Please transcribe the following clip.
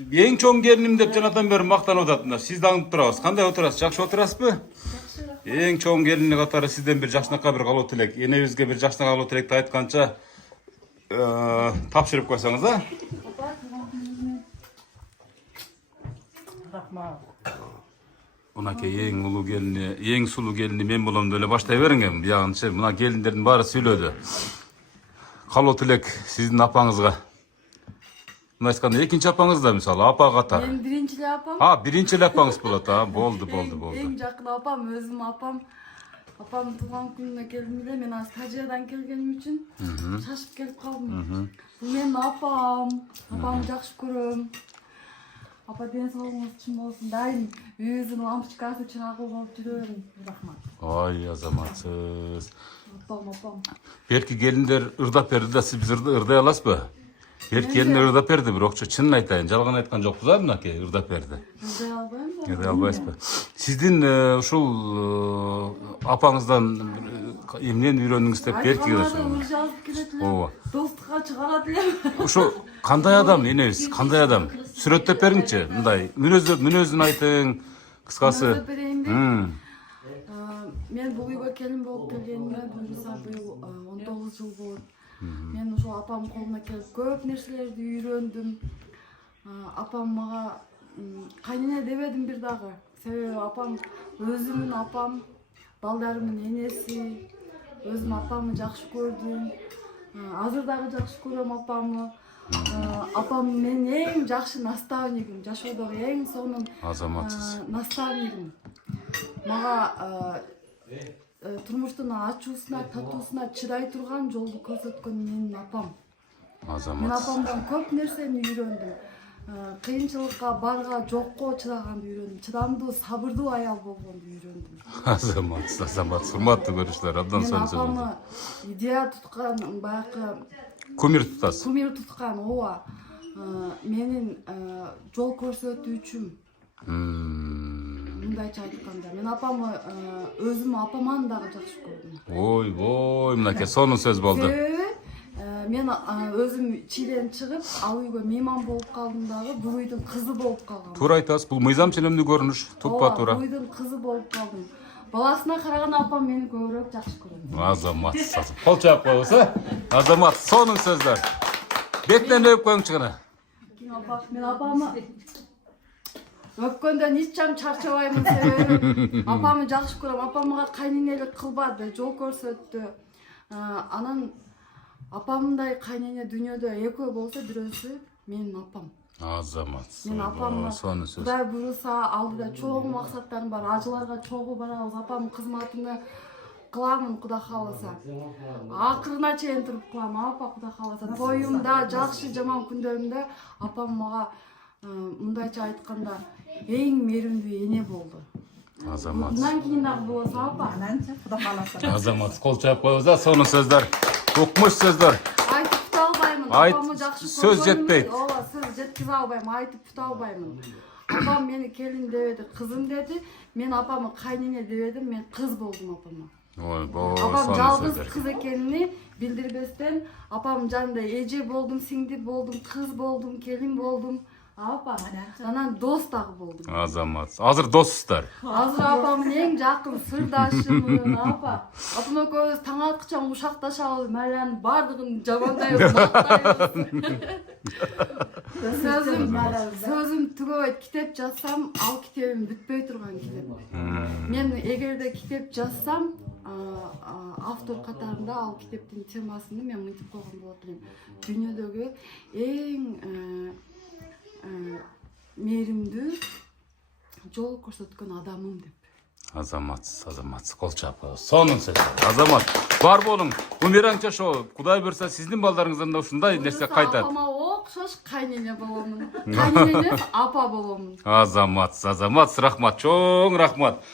Ең чоң келиним деп жанатан бери мактанып атат. Сизди аңдып турабыз. Кандай отурасыз? Жакшы отурасызбы? Ең чоң келини катары сизден бир жакшынакка бир калуу тилек. Энебизге бир жакшынакка калуу тилекти айтканча тапшырып койсоңуз, а? Мынакей ең улуу келини, ең сулуу келини мен болом деп эле баштай бериңем. Биягынчы мына келиндердин баары сүйлөдү. Калуу тилек сиздин апаңызга. Мына айтканда экинчи апаңыз да мисалы апа катары. Мен биринчи эле апам. Биринчи эле апаңыз болот, болду. Эң жакын апам, өзүм апам. Апам туулган күнүнө келдим эле, мен азыр Тажиядан келгеним үчүн шашып келип калдым. Бул менин апам. Апамды жакшы көрөм. Апа ден соолугуңуз чын болсун. Дайым үйүбүздүн лампочкасы чырагы болуп жүрөм. Рахмат. Ой, азаматсыз. Апам. Берки келиндер ырдап берди да, сиз ырдай аласызбы? Берки келиндер ырдап берди, бирок чынын айтайын, жалган айткан жокпуз а мынакей ырдап берди. Ырдай албайм да. Ырдай албайсызбы? Сиздин ушул апаңыздан эмнени үйрөндүңүз деп Беркиге да суроо. Жазып келет эле. Ооба. Достукка чыгарат эле. Ушу кандай адам энебиз? Кандай адам? Сүрөттөп бериңчи, мындай мүнөзүн айтың, кыскасы. Мүнөздөп берейинби? Мен бул үйгө келин болуп келгениме буюрса быйыл 19 жыл болот. Мен ошол апам колуна келип көп нерселерди үйрөндүм. Апам мага кайнене дебедим бир дагы. Себеби апам өзүмдүн апам, балдарымдын энеси. Өзүм апамды жакшы көрдүм. Азыр дагы жакшы көрөм апамды. Апам менин эң жакшы наставнигим, жашоодогу эң сонун наставнигим. Мага турмуштун ачуусуна, татуусуна чыдай турган жолду көрсөткөн менин апам. Мен апамдан көп нерсени үйрөндүм. Кыйынчылыкка, барга, жокко чыдаганды үйрөндүм. Чыдамдуу, сабырдуу аял болгонду үйрөндүм. Азамат, урматтуу көрүүчүлөр, абдан Мен сонун сөз. апамы идея туткан, баягы Кумир тутасыз. Кумир туткан, ооба. Менин жол көрсөтүүчүм. Мындайча айтканда, мен апамы өзүм апаман дагы жакшы көрдүм. Ой, мынакей сонун сөз болду. Себеби мен өзүм Чилен чыгып, ал үйгө мейман болуп калдым дагы, бул үйдүн кызы болуп калгам. Туура айтасыз, бул мыйзам ченемдүү көрүнүш, туппа туура. Бул үйдүн кызы болуп калдым. Баласына караганда апам мени көбүрөөк жакшы көрөт. Азамат, кол чаап коебуз, Азамат, сонун сөздөр. Бетинен өп коюңчу гана. Мен апамы өпкөндөн эч жам чарчабаймын, себеби апамды жакшы көрөм. Апам мага кайненелик кылбады, жол көрсөттү. Анан апамдай кайнене дүйнөдө экөө болсо, бирөөсү менин апам. Азамат, Мен апамды сонун сөз. Кудай буйруса, алдыда чогуу максаттарым бар. Ажыларга чогуу барабыз. Апамдын кызматына кыламын, Кудай кааласа. Акырына чейин туруп кылам, апа, Кудай кааласа. Тоюмда, жакшы жаман күндөрүмдө апам мага мындайча айтканда эң мээримдүү эне болду. Азамат. Мындан кийин дагы болсо, апа. Ананча Кудай кааласа. Азамат, кол чаап коебуз, сонун сөздөр. Укмуш сөздөр. Айтып тута албаймын. Апамды жакшы көргөнүмдү. Сөз жетпейт. Ооба, сөз жеткизе албайм, айтып тута албаймын. Апам мени келин дебеди, кызым деди. Мен апамы кайнене дебедим, мен кыз болдум апама. Апам Сонун жалгыз сөздөр. кыз экенини билдирбестен, апам жанында эже болдум, сиңди болдум, кыз болдум, келин болдум. Апа, анан дос дагы болдум. Азамат, азыр доссуздар. Азыр апамдын эң жакын сырдашымын, апа. Апам экөөбүз таң аткыча ушакташабыз, Мариянын бардыгын жамандайбыз, мактайбыз. Сөзүм түгөбөйт, китеп жазсам, ал китебим бүтпөй турган китеп. Мен эгерде китеп жазсам, автор катарында ал китептин темасын мен мынтип койгон болот элем. Дүйнөдөгү эң мээримдүү жол көрсөткөн адамым деп. Азамат, кол чаап коебуз. Сонун сөз. Азамат, бар болуң. Умираң жашоо, Кудай буйрса сиздин балдарыңыздан да ушундай нерсе кайтат. Апама окшош кайнене боломун. Кайнене апа боломун. Азамат, рахмат, чоң рахмат.